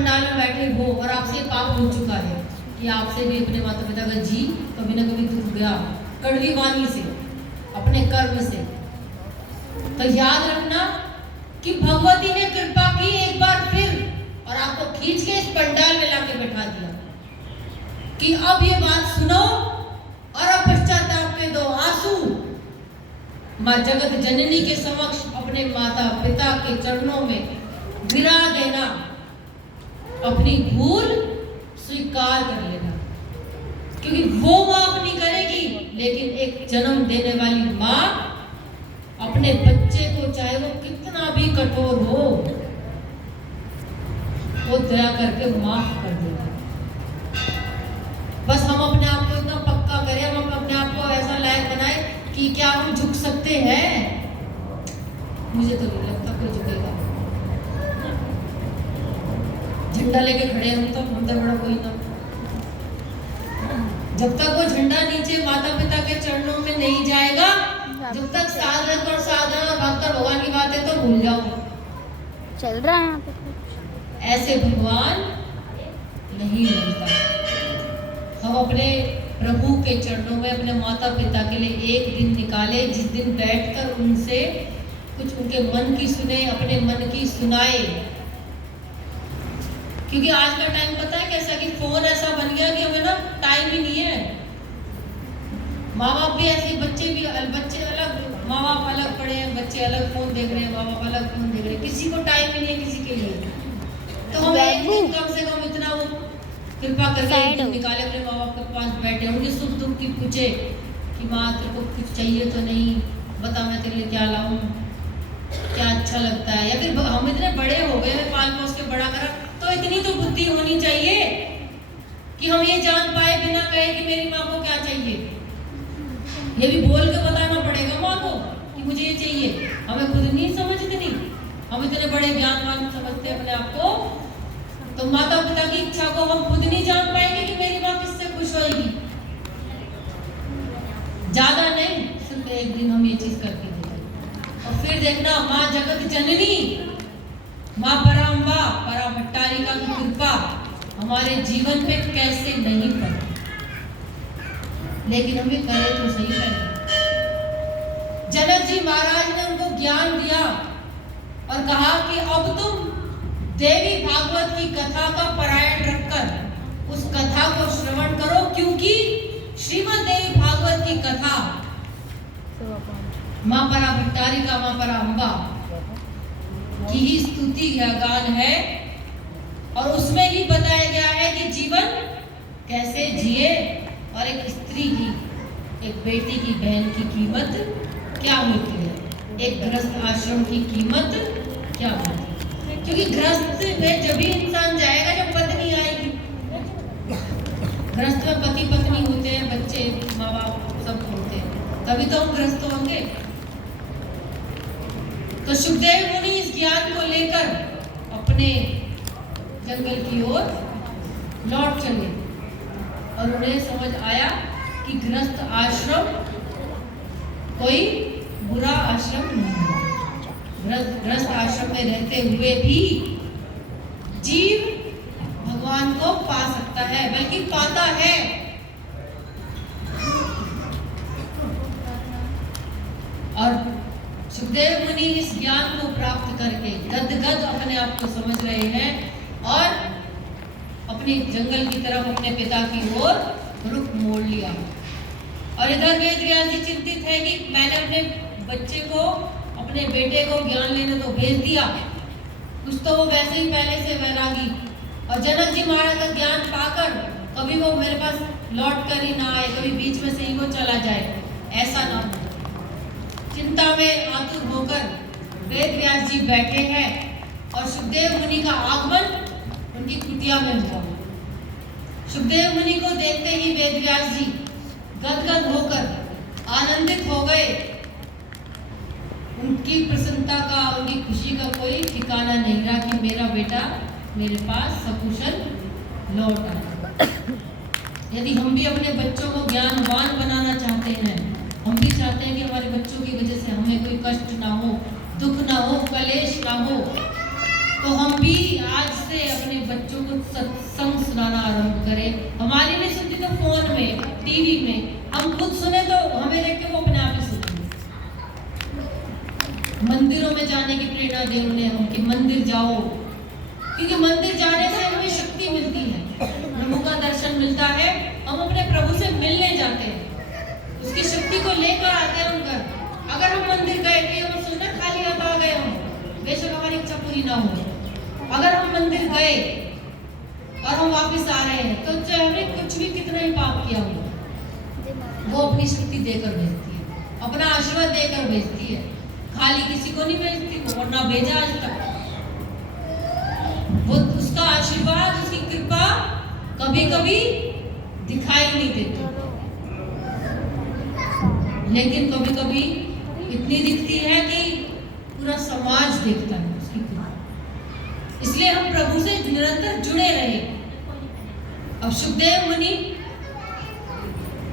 पंडाल में बैठे हो और आपसे पाप हो चुका है कि आपसे भी अपने माता पिता का जी कभी ना कभी दुख गया, कड़वी वाणी से, अपने कर्म से, तो याद रखना कि भगवती ने कृपा की एक बार फिर और आपको खींच के इस पंडाल में लाके बैठा दिया कि अब ये बात सुनो और अब पश्चाताप के दो आंसू माँ जगत जननी के समक्ष अपने माता पिता के चरणों में गिरा देना, अपनी भूल स्वीकार कर लेना, क्योंकि वो माफ नहीं करेगी, लेकिन एक जन्म देने वाली माँ अपने बच्चे को चाहे वो कितना भी कठोर हो, वो दया करके माफ कर देगा। बस हम अपने आप को इतना पक्का करें, हम अपने आप को ऐसा लायक बनाए कि क्या हम झुक सकते हैं? मुझे तो नहीं लगता कोई झुकेगा। झंडा लेके खड़े हम तो बड़ा कोई ना, जब तक वो झंडा नीचे माता पिता के चरणों में नहीं जाएगा, जब तक साधक और साधना भक्त और भगवान की बातें तो भूल जाओ। चल रहा है ऐसे भगवान नहीं मिलता। हम अपने प्रभु के चरणों में अपने माता पिता के लिए एक दिन निकाले, जिस दिन बैठकर उनसे कुछ उनके मन की सुने, अपने मन की सुनाए। क्योंकि आज का टाइम पता है कैसा कि फोन ऐसा बन गया कि हमें ना टाइम ही नहीं है। माँ बाप भी ऐसे, बच्चे अलग, माँ बाप अलग पड़े हैं, बच्चे अलग फोन देख रहे हैं, माँ बाप अलग फोन देख रहे हैं, किसी को टाइम ही नहीं है किसी के लिए। तो हम एक दिन कम से कम इतना वो कृपा करके एक दिन निकाले, अपने माँ बाप के पास बैठे, उनके सुख दुख की पूछे कि माँ तेरे को कुछ चाहिए तो नहीं, बता मैं तेरे लिए क्या लाऊं, क्या अच्छा लगता है। या फिर हम इतने बड़े हो गए, पाल पोस के बड़ा करा, तो इतनी तो बुद्धि होनी चाहिए कि हम ये जान पाए बिना कहे कि मेरी माँ को क्या चाहिए। ये भी बोल के बताना पड़ेगा माँ को कि मुझे ये चाहिए। हमें खुद नहीं समझ, इतनी हम इतने बड़े ज्ञानवान समझते हैं अपने आप को, तो माता पिता की इच्छा को हम खुद नहीं जान पाएंगे कि मेरी माँ किससे खुश होगी। ज्यादा नहीं, सिर्फ एक दिन हम ये चीज करके देखें और फिर देखना माँ जगत जननी, माँ पराम्बा, परा भट्टारिका की कृपा हमारे जीवन पे कैसे नहीं पड़ती। लेकिन हमें करे तो सही पहले। जनक जी महाराज ने उनको ज्ञान दिया और कहा कि अब तुम देवी भागवत की कथा का पारायण रखकर उस कथा को श्रवण करो, क्योंकि श्रीमद् देवी भागवत की कथा माँ परा भट्टारिका, माँ परा अम्बा की ही स्तुति या गान है और उसमें ही बताया गया है कि जीवन कैसे जिए और एक स्त्री की, एक बेटी की, बहन की कीमत क्या होती है, एक गृहस्थ आश्रम की कीमत क्या होती है। क्योंकि गृहस्थ में जब भी इंसान जाएगा जब पत्नी आएगी। गृहस्थ में पति पत्नी होते हैं, बच्चे माँ बाप सब होते हैं, तभी तो हम गृहस्थ होंगे। तो सुखदेव मुनि इस ज्ञान को लेकर अपने जंगल की ओर लौट चले और उन्हें समझ आया कि गृहस्थ आश्रम कोई बुरा आश्रम नहीं है। गृहस्थ आश्रम में रहते हुए भी जीव भगवान को पा सकता है, बल्कि पाता है। और सुखदेव मुनि इस ज्ञान को प्राप्त करके गदगद अपने आप को समझ रहे हैं और अपने जंगल की तरफ अपने पिता की ओर रुख मोड़ लिया। और इधर वेदव्यास जी चिंतित है कि मैंने अपने बच्चे को, अपने बेटे को ज्ञान लेने तो भेज दिया, कुछ तो वो वैसे ही पहले से वैरागी, और जनक जी महाराज का ज्ञान पाकर कभी वो मेरे पास लौट कर ही ना आए, कभी बीच में से ही वो चला जाए, ऐसा ना हो। चिंता में आतुर होकर वेदव्यास जी बैठे हैं और सुखदेव मुनि का आगमन उनकी कुटिया में हुआ। सुखदेव मुनि को देखते ही वेदव्यास जी गदगद होकर आनंदित हो गए। उनकी प्रसन्नता का, उनकी खुशी का कोई ठिकाना नहीं रहा कि मेरा बेटा मेरे पास सकुशल लौट आया। यदि हम भी अपने बच्चों को ज्ञानवान बनाना चाहते हैं, हम भी चाहते हैं कि हमारे बच्चों की वजह से हमें कोई कष्ट ना हो, दुख ना हो, कलेश ना हो, तो हम भी आज से अपने बच्चों सुनाना आरंभ करें। हमारी नहीं सुनती तो फोन में, टीवी में, हम खुद सुने तो हमें देख के वो अपने आप ही सुनती। मंदिरों में जाने की प्रेरणा दें उन्हें हम कि मंदिर जाओ, क्योंकि मंदिर जाने से हमें शक्ति मिलती है, प्रभु का दर्शन मिलता है, हम अपने प्रभु से मिलने जाते हैं, उसकी शक्ति को लेकर आते हैं उनका। अगर हम मंदिर गए कि हम सुनना खाली हाथ आ गए हम, बेशक हमारी इच्छा पूरी ना हो, अगर हम मंदिर गए और हम वापस आ रहे हैं तो चाहे हमने कुछ भी कितना ही पाप किया हो, वो अपनी शक्ति देकर भेजती है, अपना आशीर्वाद देकर भेजती है, खाली किसी को नहीं भेजती, वो ना भेजा आज तक। वो उसका आशीर्वाद, उसकी कृपा कभी कभी दिखाई नहीं देती, लेकिन कभी कभी इतनी दिखती है कि पूरा समाज देखता है उसकी कृपा। इसलिए हम प्रभु से निरंतर जुड़े रहे। अब सुखदेव मुनि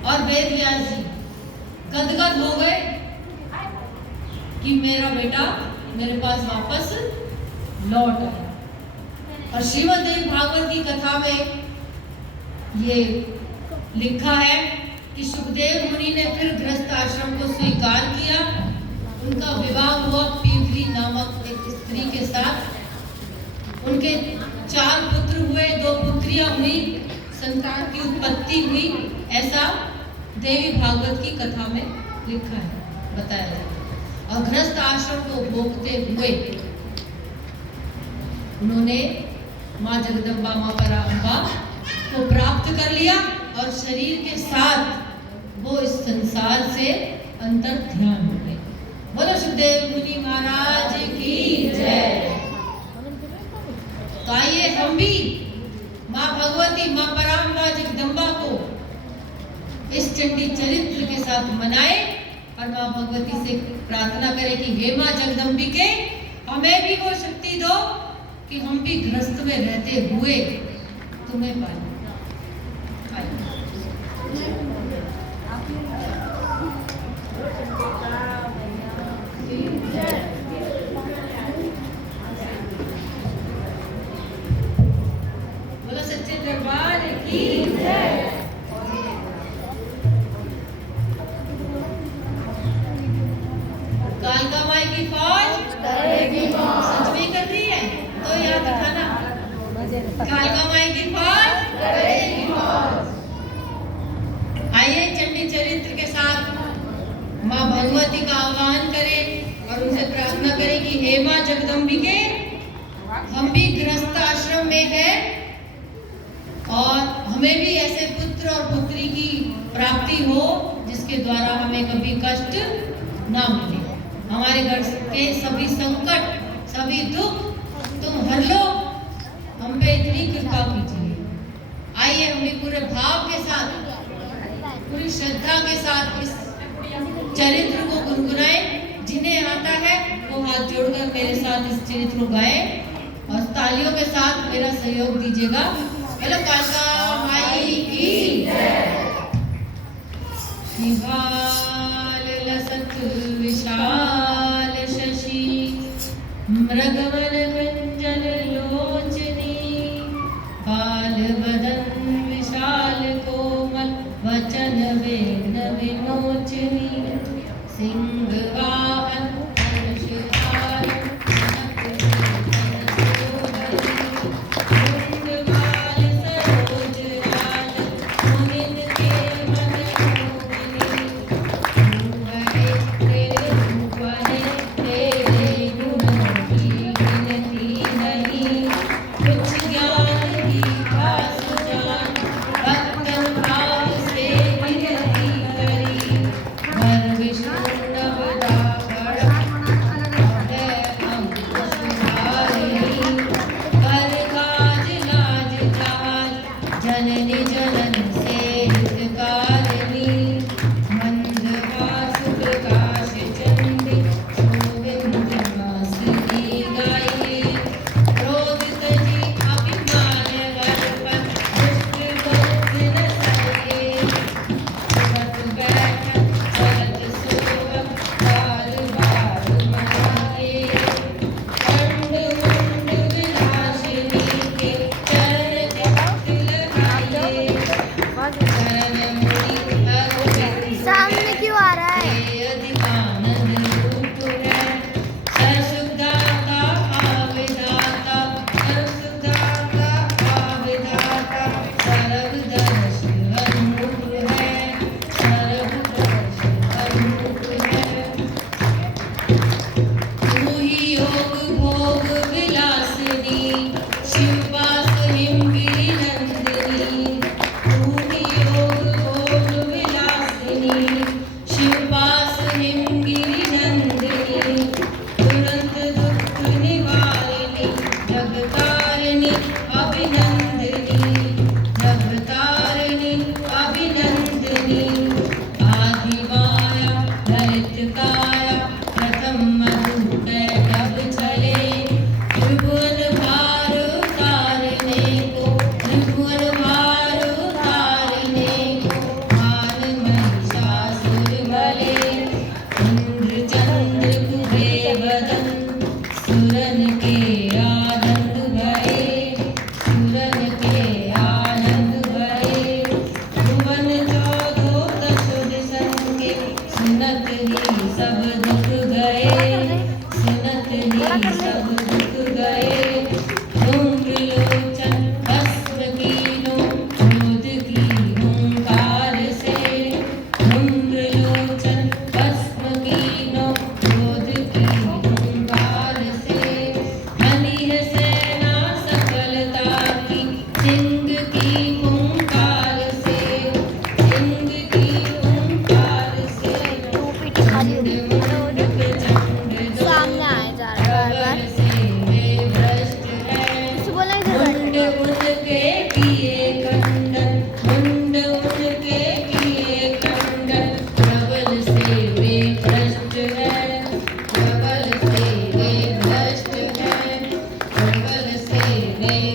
और वेद व्यास जी गदगद हो गए कि मेरा बेटा मेरे पास वापस लौट आया। और श्रीमद् भागवत की कथा में ये लिखा है कि सुखदेव मुनि ने फिर गृहस्थ आश्रम को स्वीकार किया। उनका विवाह हुआ पीवली नामक एक स्त्री के साथ। उनके 4 पुत्र हुए, 2 पुत्रियां हुई, संतान की उत्पत्ति हुई, ऐसा देवी भागवत की कथा में लिखा है, बताया है। और गृहस्थ आश्रम को भोगते हुए उन्होंने माँ जगदम्बा, माँ पराम्बा को प्राप्त कर लिया और शरीर के साथ वो इस संसार से अंतर ध्यान हो गए। बोलो सुखदेव मुनि महाराज की जय। तो आइए हम भी माँ भगवती, माँ पराम्बा जगदम्बा को इस चंडी चरित्र के साथ मनाए और माँ भगवती से प्रार्थना करें कि हे माँ जगदम्बिके, हमें भी वो शक्ति दो कि हम भी गृहस्थ में रहते हुए तुम्हें पाएं। बोलो सच्चे दरबार की जय। कालका माई की फौज सच में कर रही है तो याद रखना, कालका माई की फौज। आइए चंडी चरित्र के साथ माँ भगवती का आह्वान करें और उनसे प्रार्थना करें कि हे माँ जगदम्बिके, हम भी गृहस्थ आश्रम में हैं और हमें भी ऐसे पुत्र और पुत्री की प्राप्ति हो जिसके द्वारा हमें कभी कष्ट ना मिले। हमारे घर के सभी संकट, सभी दुख तुम हर लो, हम पे इतनी कृपा कीजिए। आइए हम भी पूरे भाव के साथ, पूरी श्रद्धा के साथ इस चरित्र को गुनगुनाएं। जिन्हें आता है वो हाथ जोड़कर मेरे साथ इस चरित्र को गाएं और तालियों के साथ मेरा सहयोग दीजिएगा। बोलो कालका माई की जय। शिवाल लसत विशाल शशि मृगवन कुंजल लोचनी बाल बदन विशाल कोमल वचन वेद विमोचनी सिंह वाहन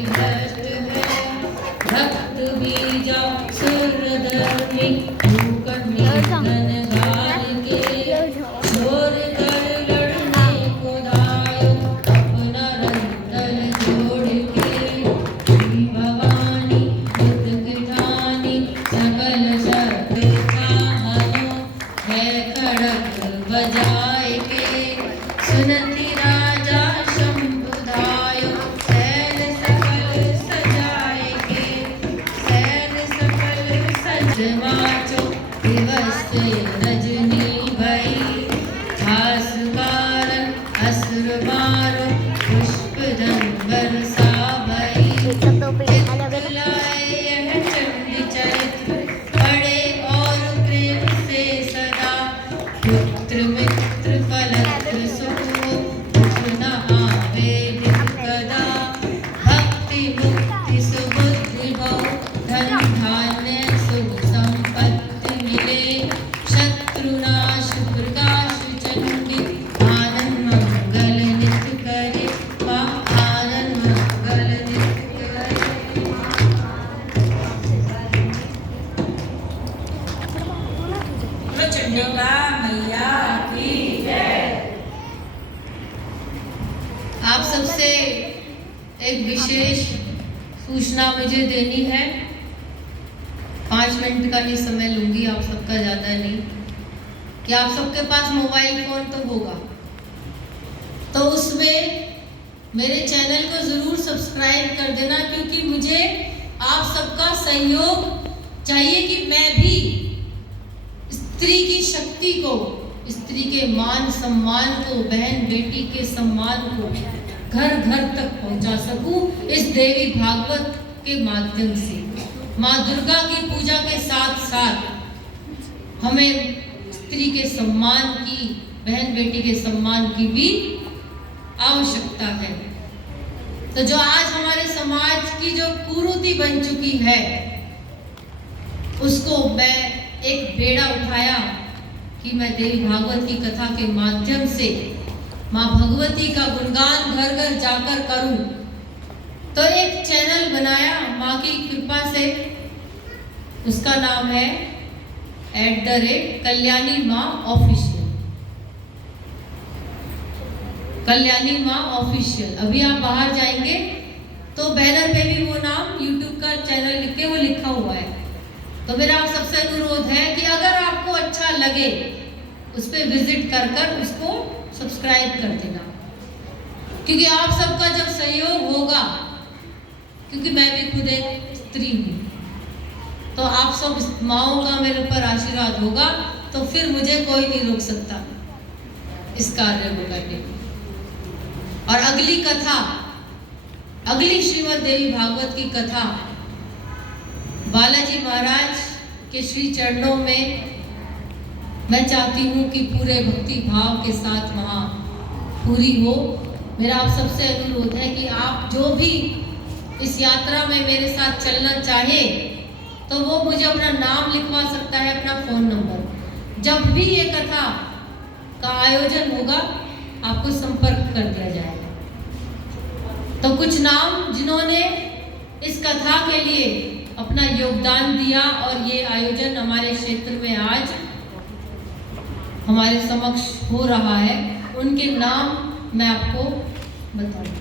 भ्रष्ट है भक्त बीजा सुरधर्मी भूकर निर्धन गाल के शोर कर लड़ने को धायो अपना रंतल जोड़ के श्री भवानी बुद्ध की ठानी सकल शब्द चाहनो है खड़क बजाए के सुनती राजा शंभुदायो सैन सकल सजाए के सैन सकल सजवाचो दिवस रजनी भई हास कारण असुर मारो पुष्प धन बरसा भई चितलाए यह चंडी चरित्र पढ़े और प्रेम से सदा पुत्र मित्र फलत्र सुख दुख न आवे दिन कदा भक्ति मुक्ति सुबुद्धि भव धन धान्य सुख संपत्ति मिले शत्रुनाश प्रकाश चंडी आनंद मंगल नित्य करे माँ आनंद मंगल नित्य करे। चंडिका मैया की आप सबसे एक विशेष सूचना मुझे देनी है। 5 मिनट का ही समय लूंगी, आप सबका ज़्यादा नहीं। कि आप सबके पास मोबाइल फोन तो होगा, तो उसमें मेरे चैनल को ज़रूर सब्सक्राइब कर देना, क्योंकि मुझे आप सबका सहयोग चाहिए कि मैं भी स्त्री की शक्ति को, स्त्री के मान सम्मान को, बहन बेटी के सम्मान को घर घर तक पहुंचा सकूं इस देवी भागवत के माध्यम से। माँ दुर्गा की पूजा के साथ साथ हमें स्त्री के सम्मान की, बहन बेटी के सम्मान की भी आवश्यकता है। तो जो आज हमारे समाज की जो कुरीति बन चुकी है, उसको मैं एक बेड़ा उठाया कि मैं देवी भागवत की कथा के माध्यम से माँ भगवती का गुणगान घर घर जाकर करूं। तो एक चैनल बनाया माँ की कृपा से, उसका नाम है @कल्याणी माँ ऑफिशियल। कल्याणी माँ ऑफिशियल। अभी आप बाहर जाएंगे तो बैनर पे भी वो नाम यूट्यूब का चैनल लिख के वो लिखा हुआ है। तो मेरा आप सबसे अनुरोध है कि अगर आपको अच्छा लगे उस पर विजिट कर उसको सब्सक्राइब कर देना, क्योंकि आप सबका जब सहयोग होगा, क्योंकि मैं भी खुद एक स्त्री हूँ, तो आप सब माओं का मेरे ऊपर आशीर्वाद होगा, तो फिर मुझे कोई नहीं रोक सकता इस कार्य को करने। और अगली कथा, अगली श्रीमद् देवी भागवत की कथा बालाजी महाराज के श्री चरणों में मैं चाहती हूँ कि पूरे भक्ति भाव के साथ वहाँ पूरी हो। मेरा आप सबसे अनुरोध है कि आप जो भी इस यात्रा में मेरे साथ चलना चाहे तो वो मुझे अपना नाम लिखवा सकता है, अपना फ़ोन नंबर। जब भी ये कथा का आयोजन होगा आपको संपर्क कर दिया जाएगा। तो कुछ नाम जिन्होंने इस कथा के लिए अपना योगदान दिया और ये आयोजन हमारे क्षेत्र में आज हमारे समक्ष हो रहा है, उनके नाम मैं आपको बताऊंगी।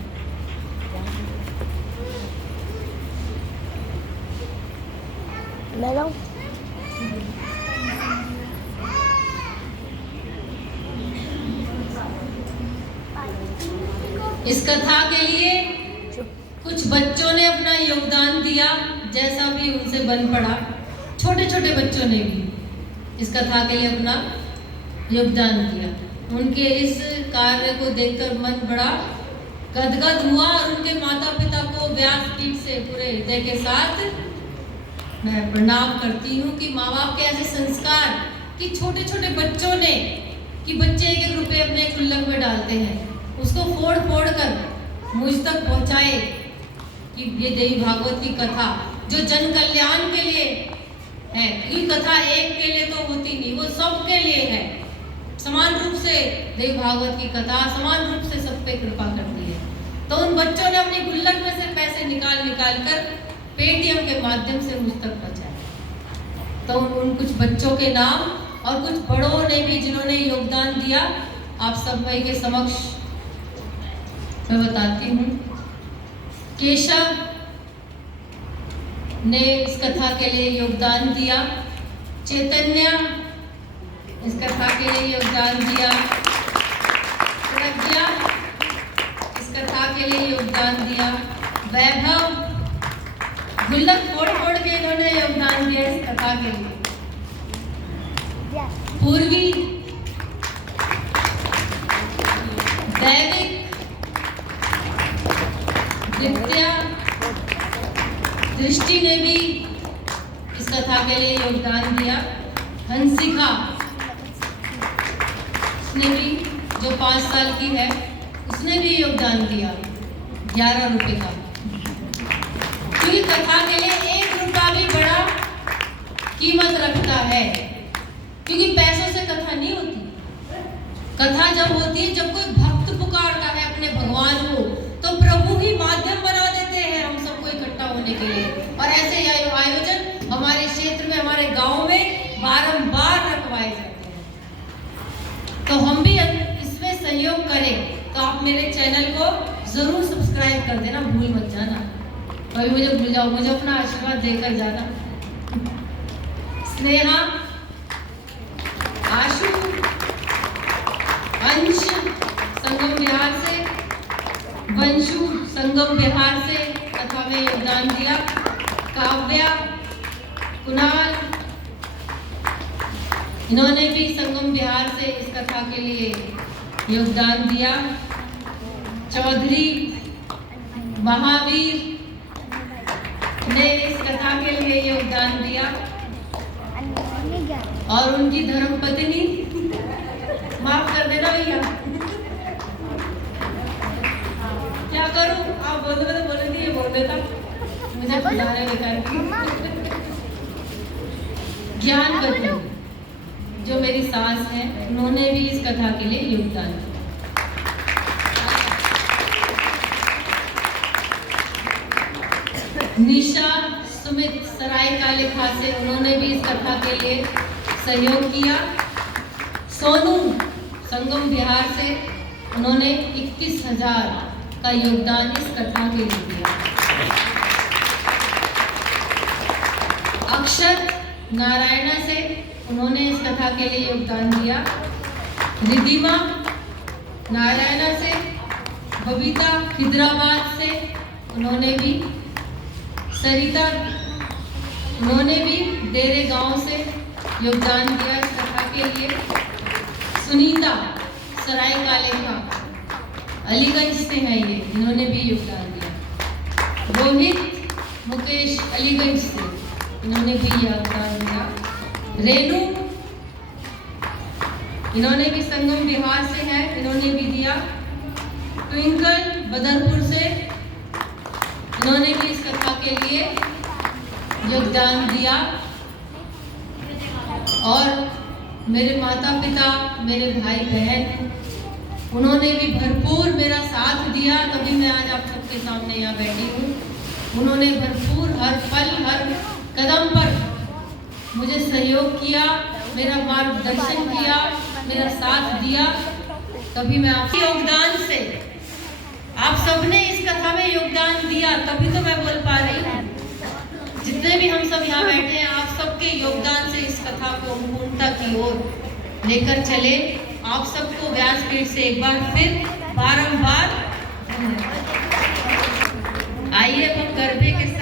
इस कथा के लिए कुछ बच्चों ने अपना योगदान दिया, जैसा भी उनसे बन पड़ा। छोटे छोटे बच्चों ने भी इस कथा के लिए अपना योगदान दिया। उनके इस कार्य को देखकर मन बड़ा गदगद हुआ और उनके माता पिता को व्यासपीठ से पूरे हृदय के साथ मैं प्रणाम करती हूँ कि माँ बाप के ऐसे संस्कार कि छोटे छोटे बच्चों ने, कि बच्चे 1-1 रुपये अपने गुल्लक में डालते हैं, उसको फोड़ फोड़ कर मुझ तक पहुँचाए कि ये देवी भागवत की कथा जो जन कल्याण के लिए है। ये कथा एक के लिए तो होती नहीं, वो सबके लिए है। समान रूप से देवी भागवत की कथा समान रूप से सब पे कृपा करती है। तो उन बच्चों ने अपनी गुल्लक में से पैसे निकाल कर पेटीएम के माध्यम से मुझ तक पहुंचाए। तो उन कुछ बच्चों के नाम और कुछ बड़ों ने भी जिन्होंने योगदान दिया आप सब के समक्ष मैं बताती हूँ। केशव ने इस कथा के लिए योगदान दिया, चैतन्य इस कथा के लिए योगदान दिया, प्रज्ञा इस कथा के लिए योगदान दिया, वैभव गुल्लक फोड़ फोड़ के इन्होंने योगदान दिया इस कथा के लिए, पूर्वी, दैविक, दित्या, दृष्टि ने भी इस कथा के लिए योगदान दिया, हंसिका उसने भी जो 5 साल की है उसने भी योगदान दिया 11 रुपए का, क्योंकि कथा के लिए 1 रुपया भी बड़ा कीमत रखता है, क्योंकि पैसों से कथा नहीं होती। कथा जब होती है जब कोई भक्त पुकारता है अपने भगवान को, तो प्रभु ही माध्यम बना देते हैं हम सबको इकट्ठा होने के लिए। और ऐसे आयोजन हमारे क्षेत्र में, हमारे गांव में बारंबार रखवाए जाते हैं। तो हम भी इसमें सहयोग करें। तो आप मेरे चैनल को जरूर सब्सक्राइब कर देना, भूल मत जाना। कभी मुझे भूल जाओ, मुझे अपना आशीर्वाद देकर जाना। स्नेहा, आशु, अंश संगम बिहार से, वंशु संगम बिहार से कथा में योगदान दिया, काव्या, कुणाल इन्होंने भी संगम बिहार से इस कथा के लिए योगदान दिया, चौधरी महावीर ने इस कथा के लिए योगदान दिया, और उनकी धर्मपत्नी, माफ कर देना भैया, क्या करूं, आप बोल दो तो बोलेंगे, ये बोल देता मुझे बुलाने बेकार। ज्ञानवती जो मेरी सास है, उन्होंने भी इस कथा के लिए योगदान दिया। निशा सुमित सरायकाले खासे, उन्होंने भी इस कथा के लिए सहयोग किया। सोनू संगम बिहार से, उन्होंने 21,000 का योगदान इस कथा के लिए दिया। अक्षत नारायणा से, उन्होंने इस कथा के लिए योगदान दिया। रिधिमा नारायणा से, बबीता हैदराबाद से, उन्होंने भी, सरिता उन्होंने भी डेरे गांव से योगदान दिया इस कथा के लिए। सुनीता सरायकाले का अलीगंज से है ये, इन्होंने भी योगदान दिया। रोहित मुकेश अलीगंज से, इन्होंने भी योगदान दिया। रेनू इन्होंने भी संगम बिहार से है, इन्होंने भी दिया। ट्विंकल बदरपुर से, इन्होंने भी इस कथा के लिए योगदान दिया। और मेरे माता पिता, मेरे भाई बहन, उन्होंने भी भरपूर मेरा साथ दिया, तभी मैं आज आप सबके सामने यहाँ बैठी हूँ। उन्होंने भरपूर हर पल हर कदम पर मुझे सहयोग किया, मेरा मार्गदर्शन किया, मेरा साथ दिया, तभी मैं आपके योगदान से, आप सबने इस कथा में योगदान दिया, तभी तो मैं बोल पा रही हूँ। जितने भी हम सब यहाँ बैठे हैं, आप सबके योगदान से इस कथा को पूर्णता की ओर लेकर चले। आप सबको व्यासपीठ से एक बार फिर बारंबार आइए अब गरबे के साथ